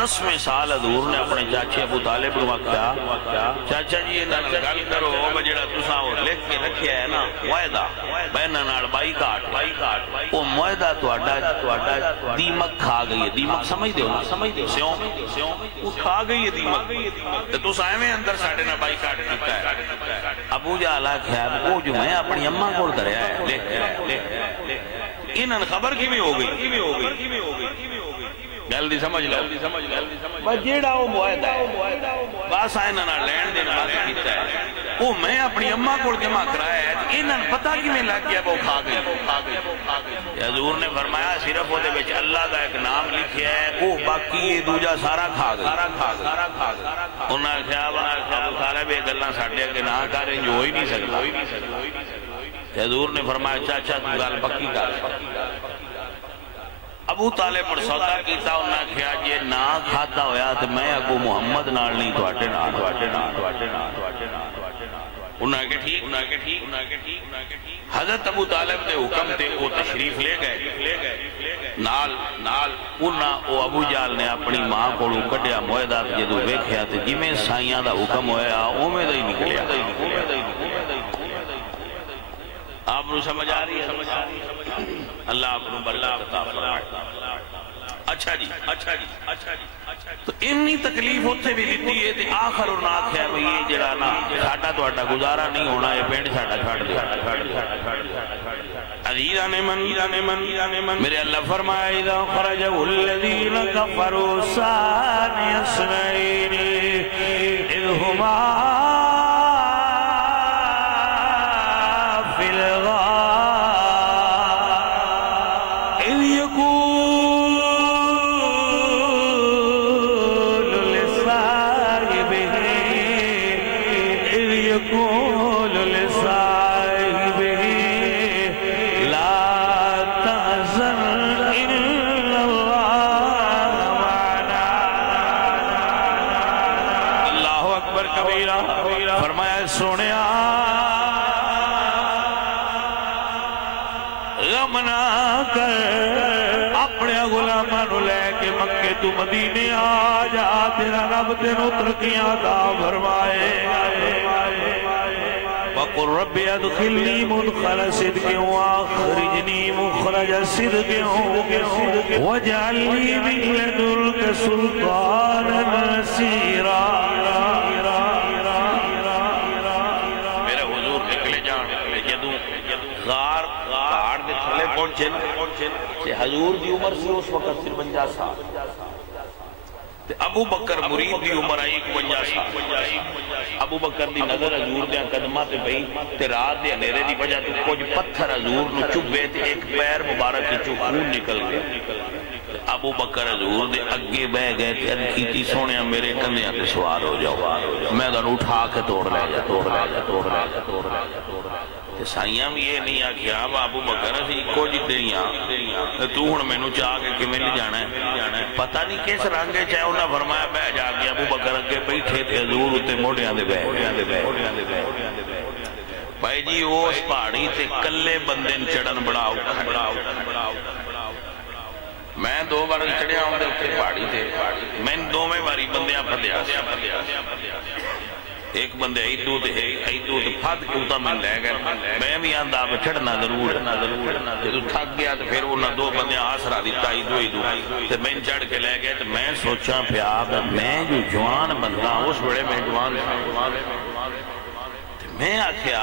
10ویں سال حضور نے اپنے چاچے ابو طالب کو کہا چاچا جی یہ گل کرو جڑا تساں لکھ کے رکھیا ہے نا معاہدہ بہناں نال بائی کاٹ وہ معاہدہ تہاڈا دیمک کھا گئی ہے. دیمک سمجھ دیو نا سیوں وہ کھا گئی ہے دیمک تے تساں ایویں اندر ساڈے نال بائی کاٹ کیتا ہے. ابو جہل آکھیا وہ جو میں اپنی اماں کول دریا ہے لکھ انہاں خبر کیویں ہو گئی گل دی سمجھ لو بس جیڑا وہ معاہدہ ہے بس انہاں نال لین دین بند کیتا ہے وہ میں اپنی اماں کول جمع کرایا ہے انہاں پتہ کیویں لگ گیا وہ کھا گئی. حضور نے فرمایا صرف وہ دے وچ اللہ دا ایک نام لکھیا ہے وہ باقی یہ دوجا سارا کھا گئی. انہاں کہا ابو طالب یہ گلاں ساڈے اگے نہ کر جو ہی نہیں سکدا. حضور نے فرمایا چاچا تو گل پکی کر. ابو طالب پر سودا کیتا انہاں کہا جے نہ کھاتا ہویا تے میں اگو محمد نال نہیں تواڈے نال. انہاں کہ ٹھیک حضرت ابو طالب دے حکم تے وہ تشریف لے گئے نال انہاں او ابو جہل نے اپنی ماں کولوں کڈیا معاہدہ جدوں ویکھیا تے جویں سائیاں دا حکم ہویا اوویں دا ہی نکلیا. آپ کو سمجھ آ رہی ہے اللہ آپ کو برکت عطا فرمائے. اچھا جی تو اتنی تکلیف اتنے بھی دیتی ہے تے آخر انہاں آکھیا بھئی یہ جڑا نا ساڈا تہاڈا گزارا نہیں ہونا یہ پنڈ ساڈا چھڈ دیو. عزیزان من میرے اللہ فرمایا اذا خرج الذین کفروا ثانی اثنین اذ ہما فی الغار اذ یقول لصاحبہ لا تحزن ان اللہ معنا. اللہ اکبر کبیرہ. فرمایا سونیا غم نہ کر اپنے غلاماں نو لے کے مکے تو مدینے آ جا تیرا رب تینوں ترقیاں عطا فرمائے. وقل رب ادخلنی مدخل صدق واخرجنی مخرج صدق واجعل لي من لدنك سلطانا نصيرا. میرے حضور نکلے جان جدوں غار پہاڑ دے تھلے پہنچے تے حضور دی عمر سی اس وقت 53 سال تے ابو بکر مرید دی عمر آئی 51 سال. ابو بکر دی نظر حضور دے قدماں تے پئی تے رات دے اندھیرے دی وجہ تے کچھ پتھر حضور نو چبھے تے ایک پیر مبارک وچوں خون نکل گیا. ابو بکر حضور دے اگے بہ گئے تے عرض کیتی سونیا میرے کندھیاں تے سوار ہو جاؤ میں تانوں اٹھا کے توڑ لے جا. سائیاں بھی یہ نہیں آکھیا ابو بکر اسی کو جتے ہی تو ہن مینوں چاہ کے کیویں لے جانا ہے پتہ نہیں کس رنگ وچ ہے. انہاں فرمایا بہ جا کے ابو بکر اگے بیٹھے تے حضور تے موڑیاں دے بہ بھائی جی اس پہاڑی تے کلے بندے چڑھن بڑا اوکھا. میں 2 بار چڑھیا ہوں تے پہاڑی تے میں دوویں باری بندیاں پھدیا ایک بندے ایدو تے پھد کے اتنا میں لے گئے. میں بھی آندا چڑھنا ضرور جدوں تھک گیا تو پھر انہاں 2 بندے آسرا دیتا ایدو تے میں چڑھ کے لے گئے. تے میں سوچاں پیا میں جو جوان بندہ اس ویلے میں جوان میں آکھیا